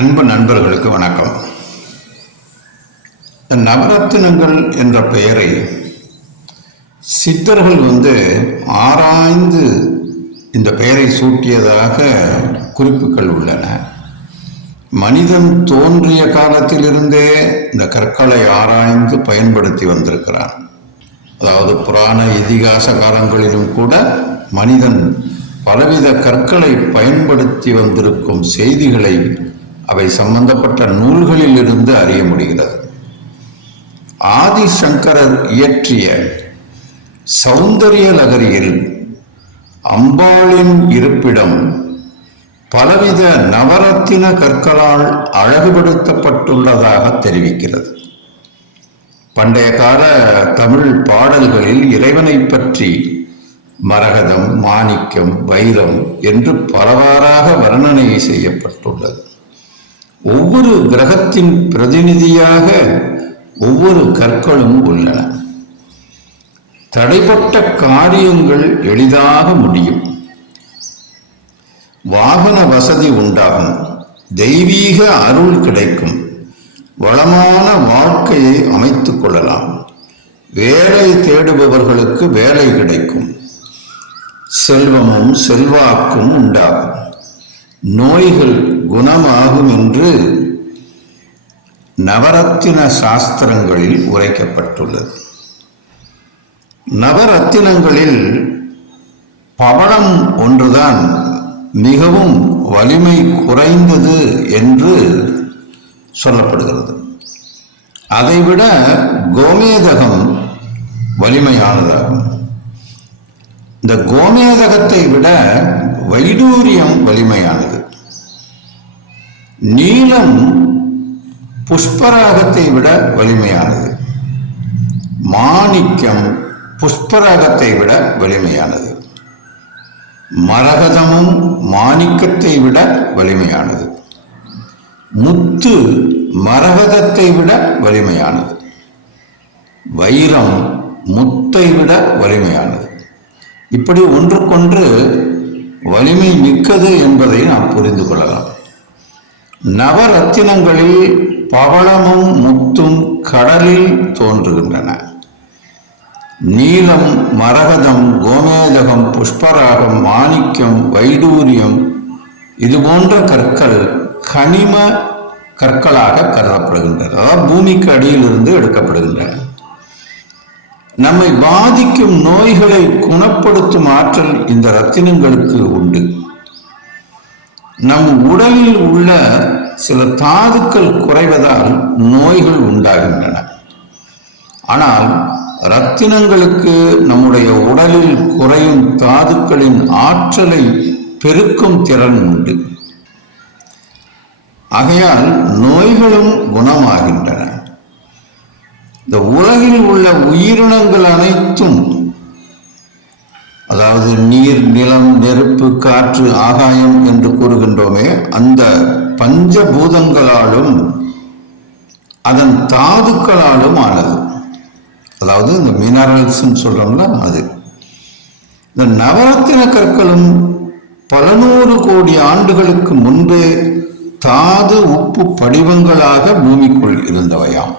அன்பு நண்பர்களுக்கு வணக்கம். இந்த நவரத்தினங்கள் என்ற பெயரை சித்தர்கள் வந்து ஆராய்ந்து இந்த பெயரை சூட்டியதாக குறிப்புகள் உள்ளன. மனிதன் தோன்றிய காலத்திலிருந்தே இந்த கற்களை ஆராய்ந்து பயன்படுத்தி வந்திருக்கிறான். அதாவது புராண இதிகாச காலங்களிலும் கூட மனிதன் பலவித கற்களை பயன்படுத்தி வந்திருக்கும் செய்திகளை அவை சம்பந்தப்பட்ட நூல்களில் இருந்து அறிய முடிகிறது. ஆதிசங்கரர் இயற்றிய சௌந்தரிய நகரியில் அம்பாளின் இருப்பிடம் பலவித நவரத்தின கற்களால் அழகுபடுத்தப்பட்டுள்ளதாக தெரிவிக்கிறது. பண்டைய கால தமிழ் பாடல்களில் இறைவனை பற்றி மரகதம் மாணிக்கம் வைரம் என்று பலவாறாக வர்ணனை செய்யப்பட்டுள்ளது. ஒவ்வொரு கிரகத்தின் பிரதிநிதியாக ஒவ்வொரு கற்களும் உள்ளன. தடைப்பட்ட காரியங்கள் எளிதாக முடியும். வாகன வசதி உண்டாகும். தெய்வீக அருள் கிடைக்கும். வளமான வாழ்க்கையை அமைத்துக் கொள்ளலாம். வேலை தேடுபவர்களுக்கு வேலை கிடைக்கும். செல்வமும் செல்வாக்கும் உண்டாகும். நோய்கள் குணமாகும் என்று நவரத்தின சாஸ்திரங்களில் உரைக்கப்பட்டுள்ளது. நவரத்தினங்களில் பவளம் ஒன்றுதான் மிகவும் வலிமை குறைந்தது என்று சொல்லப்படுகிறது. அதைவிட கோமேதகம் வலிமையானதாகும். இந்த கோமேதகத்தை விட வைடூரியம் வலிமையானது. நீலம் புஷ்பராகத்தை விட வலிமையானது. மாணிக்கம் புஷ்பராகத்தை விட வலிமையானது. மரகதமும் மாணிக்கத்தை விட வலிமையானது. முத்து மரகதத்தை விட வலிமையானது. வைரம் முத்தை விட வலிமையானது. இப்படி ஒன்றுக்கொன்று வலிமை மிக்கது என்பதை நாம் புரிந்து கொள்ளலாம். நவரத்தினங்களில் பவளமும் முத்தும் கடலில் தோன்றுகின்றன. நீலம் மரகதம் கோமேதகம் புஷ்பராகம் மாணிக்கம் வைடூரியம் இது போன்ற கற்கள் கனிம கற்களாக கருதப்படுகின்றன. அதாவது பூமிக்கு அடியிலிருந்து எடுக்கப்படுகின்றன. நம்மை பாதிக்கும் நோய்களை குணப்படுத்தும் ஆற்றல் இந்த ரத்தினங்களுக்கு உண்டு. நம் உடலில் உள்ள சில தாதுக்கள் குறைவதால் நோய்கள் உண்டாகின்றன. ஆனால் ரத்தினங்களுக்கு நம்முடைய உடலில் குறையும் தாதுக்களின் ஆற்றலை பெருக்கும் திறன் உண்டு. ஆகையால் நோய்களும் குணமாகின்றன. இந்த உலகில் உள்ள உயிரினங்கள் அனைத்தும் அதாவது நீர் நிலம் நெருப்பு காற்று ஆகாயம் என்று கூறுகின்றோமே அந்த பஞ்சபூதங்களாலும் அதன் தாதுக்களாலும் ஆனது. அதாவது இந்த மினரல்ஸ் சொல்றோம்ல அது. இந்த நவரத்தின கற்களும் பல நூறு கோடி ஆண்டுகளுக்கு முன்பே தாது உப்பு படிவங்களாக பூமிக்குள் இருந்தவையாம்.